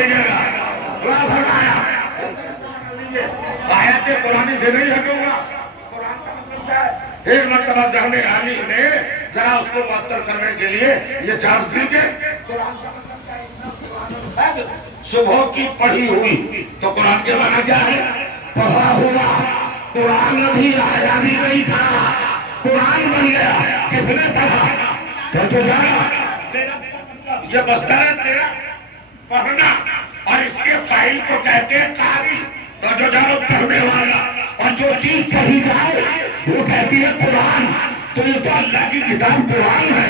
بھیجے گا. دعا فرمایا آیت قرآن سے نہیں ہٹوں گا. ایک مرتبہ ذہن عالی نے ذرا اس کو معطل کرنے کے لیے یہ چانس دیجیے. صبح کی پڑھی ہوئی تو قرآن کے معنی کیا ہے؟ پڑھا ہوا. قرآن ابھی آیا بھی نہیں تھا, قرآن بن گیا. کس نے پڑھا؟ تو جانا یہ مصدر ہے تیرا پڑھنا, اور اس کے فاعل کو کہتے ہیں قاری. تو جو جانو پڑھنے والا, اور جو چیز پڑھی جائے وہ کہتی ہے قرآن. تو یہ تو اللہ کی کتاب قرآن ہے.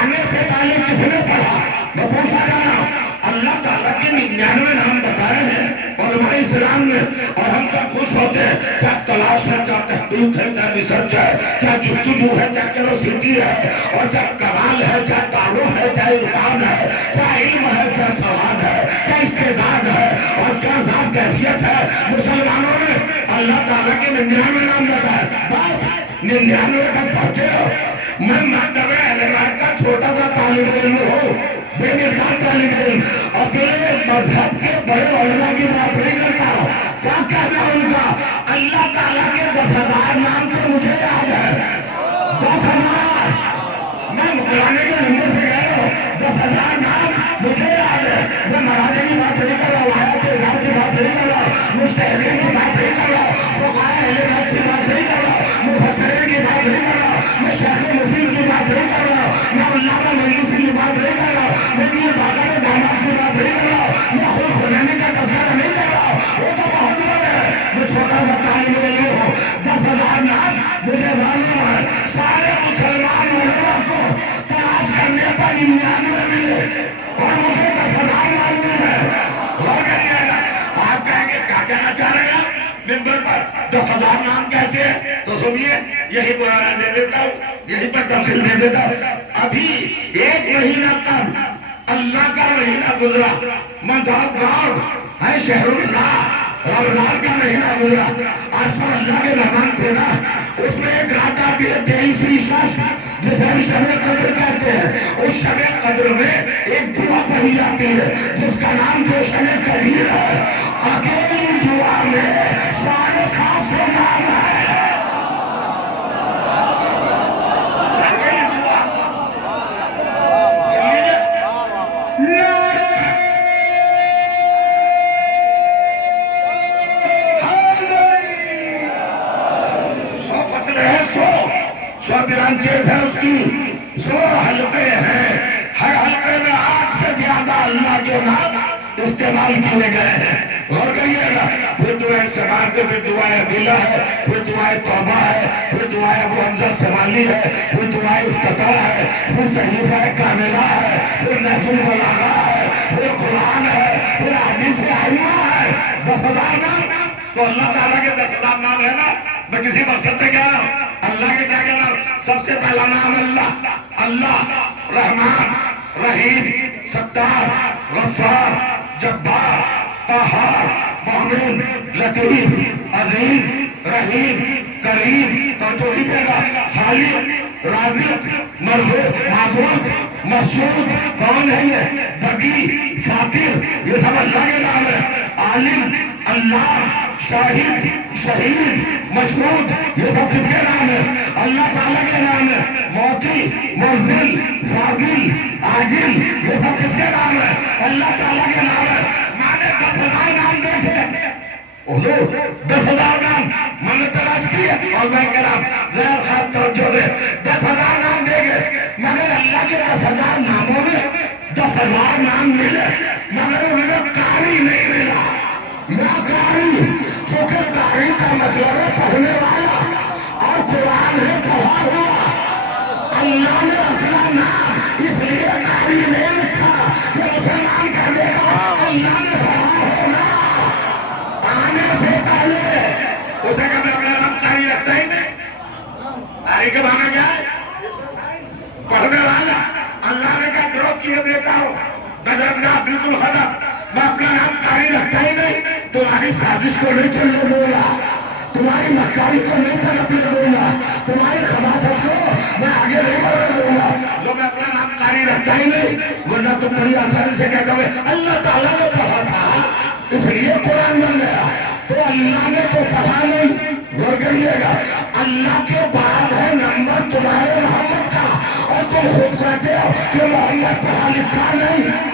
آنے سے پہلے کس نے پڑھا؟ میں پوچھا جا رہا ہوں. اللہ تعالیٰ کے 99 نام بتائے ہیں علماء اسلام نے, اور ہم سب خوش ہوتے ہیں. کیا تلاش ہے, کیا تحقیق ہے, کیا ریسرچ ہے, کیا جستجو ہے, کیا کیوریوسٹی ہے, اور کیا کمال ہے, کیا تعارف ہے, کیا عرفان ہے, کیا علم ہے, کیا سواد ہے, کیا استعداد ہے, اور کیا ذات کیفیت ہے. مسلمانوں نے اللہ تعالیٰ کے 99 نام بتائے. بس 99 تک پہنچے ہو. میں مکتب اہل بیت کا چھوٹا سا طالب علم ہوں, بے نظام طالب علم, اور میرے مذہب کے بڑے علماء کی بات نہیں کرتا ہوں. کیا کہنا ان کا؟ اللہ تعالیٰ کے 10,000 نام تو مجھے یاد ہے. 10,000 میں مکرانے کے نمبر سے کہہ رہا ہوں. 10,000 نام مجھے یاد ہے. میں مرانے کی بات نہیں کر رہا ہوں, آیات اعظام کی بات نہیں کر رہا ہوں, مجتہدین کی بات نہیں کر رہا ہوں, فقہاء اہل بیت کی بات نہیں کر رہا ہوں, مفسرین کی بات نہیں کر رہا ہوں, میں شیخ مفید کی بات نہیں کر رہا ہوں, میں علامہ مجلسی کی بات نہیں کر رہا ہوں, میں یہ دادا داماد کی بات نہیں کر رہا ہوں, میں خود خنینے کا تذکرہ نہیں کر رہا ہوں. وہ تو بہت بڑا ہے. میں چھوٹا سا طالب علم ہوں. 10,000 نام مجھے معلوم ہے. سارے مسلمان علماء کو تلاش کرنے پر 99 ملے, اور مجھے 10,000 معلوم ہے. اور کہیے گا آپ کہیں گے کیا کہنا چاہ رہے ہیں ممبر پر 10,000 نام کیسے ہے؟ تو سنیے, یہی پرانا دے دیتا ہوں, یہی پر تفصیل دے دیتا ہوں. ابھی 1 مہینہ تک اللہ کا مہینہ گزرا, منتھ آف گاڈ ہے, شہر اللہ, رمضان کا مہینہ گزرا. آج سب اللہ کے مہمان تھے نا. اس میں ایک رات آتی ہے 23ویں شب, جسے ہم شب قدر کہتے ہیں. اس شب قدر میں ایک دعا پڑھی جاتی ہے جس کا نام جوشن کبیر ہے. اکیلی دعا میں 750 نام ہے. سو برانچیز ہیں اس کی, 100 حلقے ہیں. ہر حلقے میں 8 سے زیادہ اللہ کے نام استعمال کیے گئے ہیں. غور کریے گا. پھر دعائے سماعت ہے, پھر دعائے عدیلہ ہے, پھر دعائے توبہ ہے, پھر دعائے ابو حمزہ سمالی ہے, پھر دعائے افتتاح ہے, پھر صحیفہ کاملہ ہے, پھر نہج البلاغہ ہے, پھر قرآن ہے, پھر حدیث ائمہ ہے. 10,000 نام. تو اللہ تعالیٰ کے 10,000 نام ہے نا. میں کسی مقصد سے کہہ رہا ہوں. اللہ کے کیا کہنا؟ سب سے پہلا نام اللہ. اللہ رحمان, رحیم, ستار, غفار, جبار, قہار, مومن, لطیف, عظیم, رحیم, کریم. تو لکھے گا خالق, رازق, مرزوق, معبود, مسجود. کون ہے یہ؟ بقی, فاتر. یہ سب اللہ کے نام ہے. عالم, اللہ, شاہد, شہید, مشہود. یہ سب کس کے نام ہے؟ اللہ تعالیٰ کے نام ہے. موتی, منزل, فاضل, عاجل. یہ سب کس کے نام ہے؟ اللہ تعالیٰ کے نام ہے. میں نے 10,000 نام دیکھے, حضور 10,000 نام میں نے تلاش کیے, اور میں کہہ رہا ہوں ذرا خاص توجہ دے. 10,000 نام دیکھے, مگر اللہ کے 10,000 ناموں میں 10,000 نام ملے, مگر انہیں قاری نہیں ملا. یا قاری, چونکہ قاری کا مطلب ہے پڑھنے والا, اور قرآن ہے پڑھا ہوا. اللہ نے اپنا نام اس لیے قاری نہیں رکھا کہ مسلمان کہہ دے گا اللہ نے پڑھا ہونا. آنے سے پہلے اسے کہا میں اپنا نام قاری رکھتا ہی نہیں. قاری کا معنی کیا ہے؟ پڑھنے والا. اللہ نے کہا ڈراپ کیے دیتا ہوں, نظر بالکل ختم. میں اپنا نام قاری رکھتا ہی نہیں. تمہاری سازش کو نہیں چلنے دوں گا, تمہاری مکاری کو نہیں پنپنے دوں گا, تمہاری خباثت کو میں آگے نہیں بڑھنے دوں گا. جو میں اپنا نام قاری رکھتا ہی نہیں, ورنہ تم بڑی آسانی سے کہہ دو گے اللہ تعالیٰ نے پڑھا تھا. لیے قرآن بن گیا. تو اللہ نے تو پڑھا نہیں. غور کریے گا, اللہ کے بعد ہے نمبر تمہارے محمد کا, اور تم خود کہتے ہو کہ محمد پڑھا لکھا نہیں.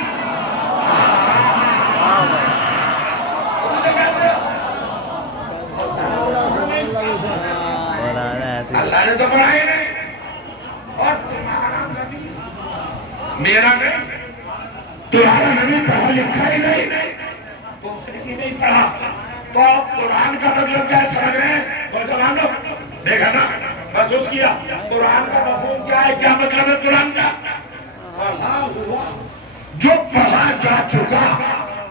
اللہ نے تو پڑھا ہی نہیں, اور تمہارا نبی, میرا نہیں, تمہارا نبی پڑھا لکھا ہی نہیں, تو اس نے نہیں پڑھا. تو قرآن کا مطلب کیا سمجھ رہے ہیں؟ مسلمانوں دیکھا نا, محسوس کیا قرآن کا مفہوم کیا ہے, کیا مطلب ہے قرآن کا؟ جو پڑھا جا چکا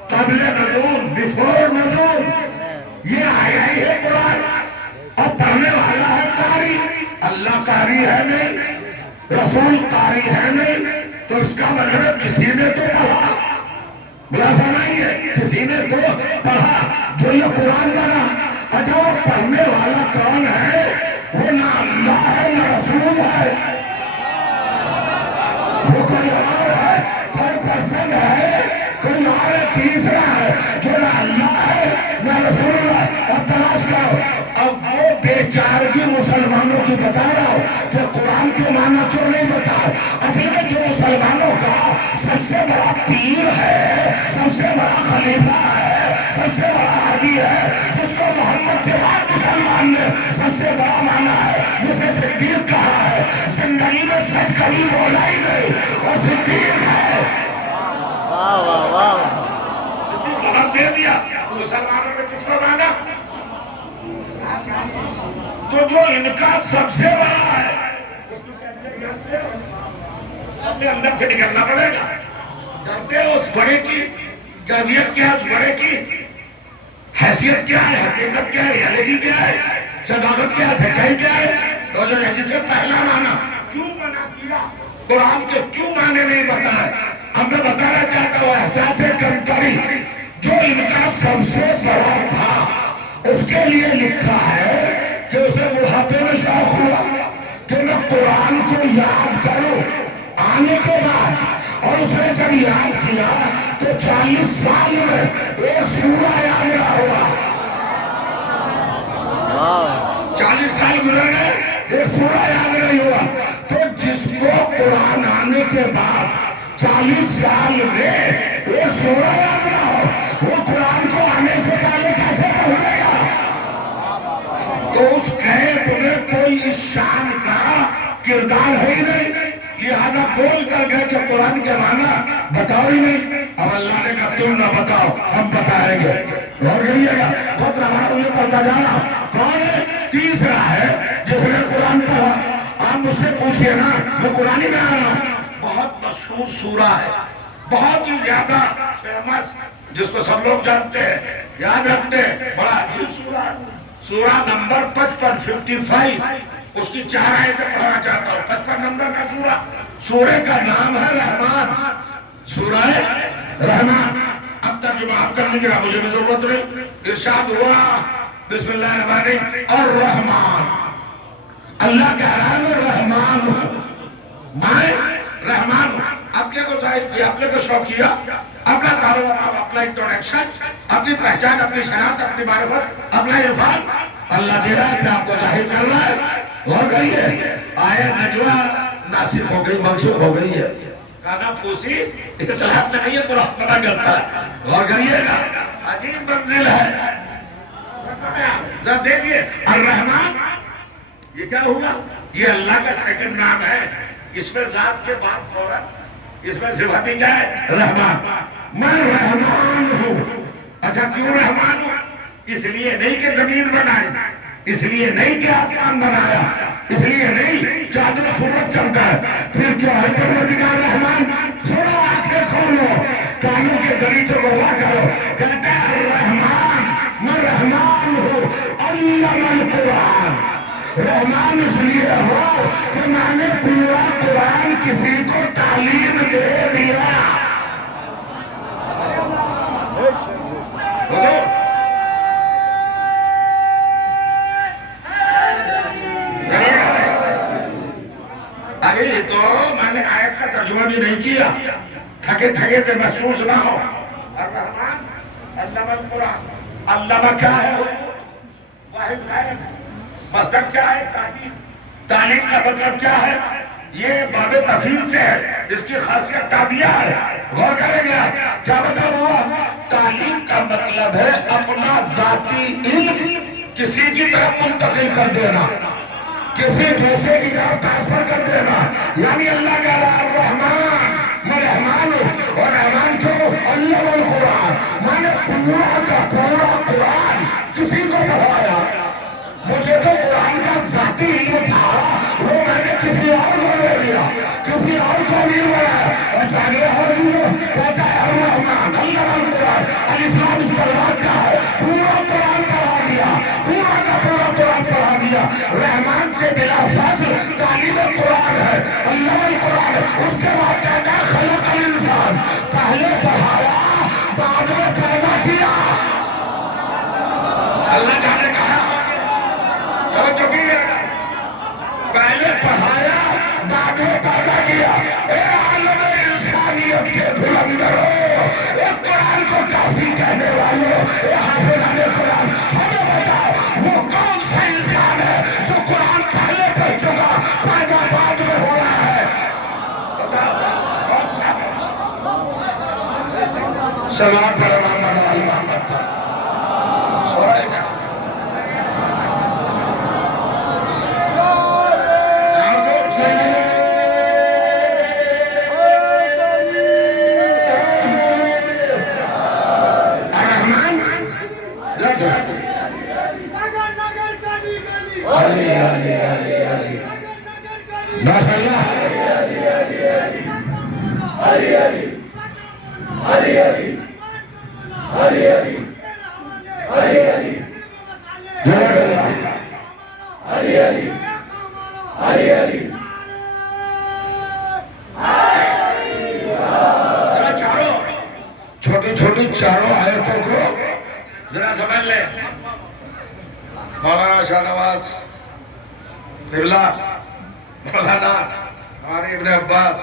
قبل نزول, بفور نزول, یہ آیا ہی ہے قرآن. اور پڑھنے والا ہے قاری. اللہ قاری ہے نہیں, رسول قاری ہے نہیں, تو اس کا مطلب کسی نے تو پڑھا. بلا فرمائیے, کسی نے تو پڑھا جو یہ قرآن بنا. اچھا وہ پڑھنے والا کون ہے؟ وہ نہ اللہ ہے نہ رسول ہے, وہ کوئی اور ہے, تھرڈ پرسن ہے, کوئی اور تیسرا ہے جو نہ اللہ ہے نہ رسول ہے. اب تلاش کرو. اب وہ بیچارگی مسلمانوں کی بتا رہا ہوں کہ قرآن کے معنی کیوں نہیں بتاؤ. اصل میں جو مسلمانوں کا سب سے بڑا پیر ہے, سب سے بڑا خلیفہ ہے, سب سے بڑا ہادی ہے, جس کو محمد کے بعد مسلمان نے سب سے بڑا مانا ہے, جسے صدیق کہا ہے, زندگی میں سچ کبھی بولا ہی نہیں, اور صدیق ہے. دے دیا مسلمانوں نے کس کو مانا؟ تو جو ان کا سب سے بڑا ہے اپنے اندر سے نکلنا پڑے گا. جانتے ہو اس بڑے کی کیفیت کیا ہے, اس بڑے کی حیثیت کیا ہے, حقیقت کیا ہے, ریالٹی کیا ہے, صداقت کیا ہے, سچائی کیا ہے. تو جو ہے جسے پہلا مانا کیوں بنا کیا, قرآن کے کیوں معنی نہیں بتائے. اب میں بتانا چاہتا ہوں احساس کمتری جو ان کا سب سے بڑا تھا, اس کے لیے لکھا ہے کہ اسے بڑھاپے میں شوق ہوا کہ میں قرآن کو یاد کروں آنے کے بعد. اور اس نے جب یاد کیا تو 40 سال میں ایک سورہ یاد نہ ہوا. 40 سال گزر گئے, ایک سورہ یاد نہیں ہوا. تو جس کو قرآن آنے کے بعد 40 سال میں ایک سورہ یاد نہ ہو, وہ قرآن کو آنے سے پہلے کیسے پڑھ لے گا؟ تو اس غیب میں کوئی اس شان کا کردار ہے ہی نہیں, لہذا بول کر گئے کہ قرآن کے معنی بتاؤ ہی نہیں. اب اللہ نے کہا تم نہ بتاؤ, ہم بتائیں گے. غور کریے گا, بہت رہا مجھے پڑھتا جانا. کون ہے؟ تیسرا ہے جس نے قرآن پڑھا. آپ مجھ سے پوچھئے نا, میں قرآن ہی میں آ رہا ہوں. بہت مشہور سورہ ہے, بہت ہی زیادہ فیمس, جس کو سب لوگ جانتے ہیں, یاد رکھتے ہیں. بڑا عجیب سورہ ہے, سورہ نمبر 55 اس کی 4 آیتیں پڑھنا چاہتا ہوں. 55 نمبر کا سورہ, سورہ کا نام ہے رحمان, سورہ رحمان. اب ترجمہ آپ کر لیجیے گا, مجھے بھی ضرورت نہیں. ارشاد ہوا بسم اللہ الرحمن الرحیم, اور رحمان, اللہ کہہ رہا ہے میں رحمان ہوں, میں رحمان ہوں. اپنے کو ظاہر کیا, اپنے کو شوق کیا, اپنا کاروبار, اپنا انٹروڈکشن, اپنی پہچان, اپنی شناخت, اپنی معرفت, اپنا عرفان اللہ دے رہا ہے, اپنے آپ کو ظاہر کر رہا ہے. غور کریے, آیت نجوہ ناسخ ہو گئی, منسوخ ہو گئی ہے. کانا پھوسی اصلاحات میں نہیں ہے, قرآن پتہ کرتا ہے. غور کریے گا, عجیب منزل ہے. ذرا دیکھیے, الرحمن یہ کیا ہوگا؟ یہ اللہ کا سیکنڈ نام ہے. اس میں ذات کے بعد فوراً اس میں صفاتی کیا ہے؟ رحمان. میں رحمان ہوں. اچھا کیوں رحمان ہوں؟ اس لیے نہیں کہ زمین بنائی, اس لیے نہیں کہ آسمان بنایا, اس لیے نہیں چاند و سورج چمکا ہے. پھر کیا ہے پروردگار رحمان؟ تھوڑا آنکھیں کھولو, کانوں کے دریچوں کو وا کرو. کہتا ہے رحمان, میں رحمان ہوں. علم القرآن, رحمان اس لیے ہو کہ میں نے پورا قرآن کسی کو تعلیم دے دیا. ابھی تو میں نے آیت کا ترجمہ بھی نہیں کیا, تھکے تھکے سے محسوس نہ ہو. الرحمن علم القرآن. علامہ کیا ہے؟ واحد ہے. مصدر کیا ہے؟ تعلیم. تعلیم کا مطلب کیا ہے؟ یہ باب تفصیل سے ہے، اس کی خاصیت تابعہ ہے. غور کریں گے آپ کیا مطلب ہوا؟ تعلیم کا مطلب ہے اپنا ذاتی علم کسی کی طرف منتقل کر دینا، کسی دوسرے کی طرف ٹرانسفر کر دینا. یعنی اللہ کا الرحمن، میں رحمان ہوں، اور رحمان جو علم القرآن، میں نے پورا کا پورا قرآن کسی کو پڑھایا. مجھے تو قرآن کا ذاتی علم تھا، وہ میں نے کسی اور کو لے لیا، کسی اور کو نہیں بنایا. اور جانے اور چیزوں کہتا ہے الرحمن علم القرآن. الاسلام اس پر واقع ہے، پورا قرآن پڑھا دیا، پورا کا پورا قرآن پڑھا دیا. رحمان سے بلا فاصل تعلیم قرآن ہے، علم القرآن. اس کے بعد کہتا ہے خلق الانسان، پہلے پڑھایا بعد میں پیدا کیا. اللہ جانے کہا پہلے پڑھایا بعد میں پیدا کیا. اے عالم انسانیت کے دھلندروں، اے قرآن کو کافی کہنے والوں، اے حافظان قرآن، ہمیں بتاؤ وہ کون سا انسان ہے جو قرآن پہلے پڑھ چکا پیدا بعد میں ہو رہا ہے؟ بتاؤ کون سا ہے؟ صلوات پر محمد و آل محمد پر. سو رہے ہیں چھوٹی چھوٹی چاروں آیتوں کو ذرا سمجھ لیں. مولانا شاہ نواز قبلہ، مولانا ہمارے ابن عباس،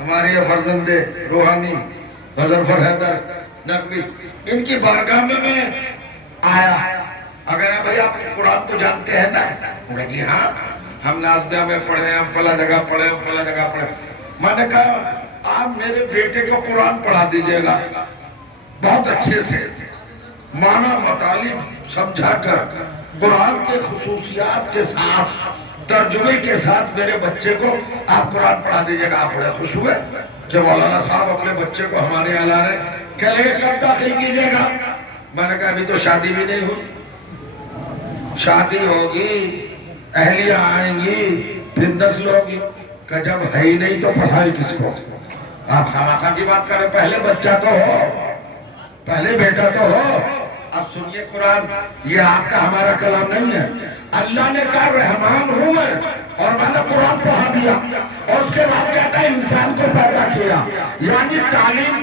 ہمارے فرزند روحانی غضنفر حیدر نقوی، ان کی بارگاہ میں آیا. اگر بھائی آپ قرآن تو جانتے ہیں نا؟ کہا جی ہاں، ہم نازمیہ میں پڑھے، ہم فلاں جگہ پڑھے، ہم فلاں جگہ پڑھے. میں نے کہا آپ میرے بیٹے کو قرآن پڑھا دیجئے گا بہت اچھے سے، معنی مطالب سمجھا کر، قرآن کے خصوصیات کے ساتھ، ترجمے کے ساتھ میرے بچے کو آپ قرآن پڑھا دیجئے گا. آپ بڑے خوش ہوئے کہ مولانا صاحب اپنے بچے کو ہمارے یہاں لا رہے ہیں. کہہ لگے کب داخل کیجئے گا؟ میں نے کہا ابھی تو شادی بھی نہیں ہوئی، شادی ہوگی، اہلیہ آئیں گی، پھر نسل ہوگی. کہ جب ہے ہی نہیں تو پڑھائے کس کو؟ آپ خامخواہ کی بات کریں، پہلے بچہ تو ہو، پہلے بیٹا تو ہو. اب سنیے قرآن، یہ آپ کا ہمارا کلام نہیں ہے. اللہ نے کہا رحمان ہوں میں، اور میں نے قرآن پڑھا دیا، اور اس کے بعد کہتا ہے انسان کو پیدا کیا. یعنی تعلیم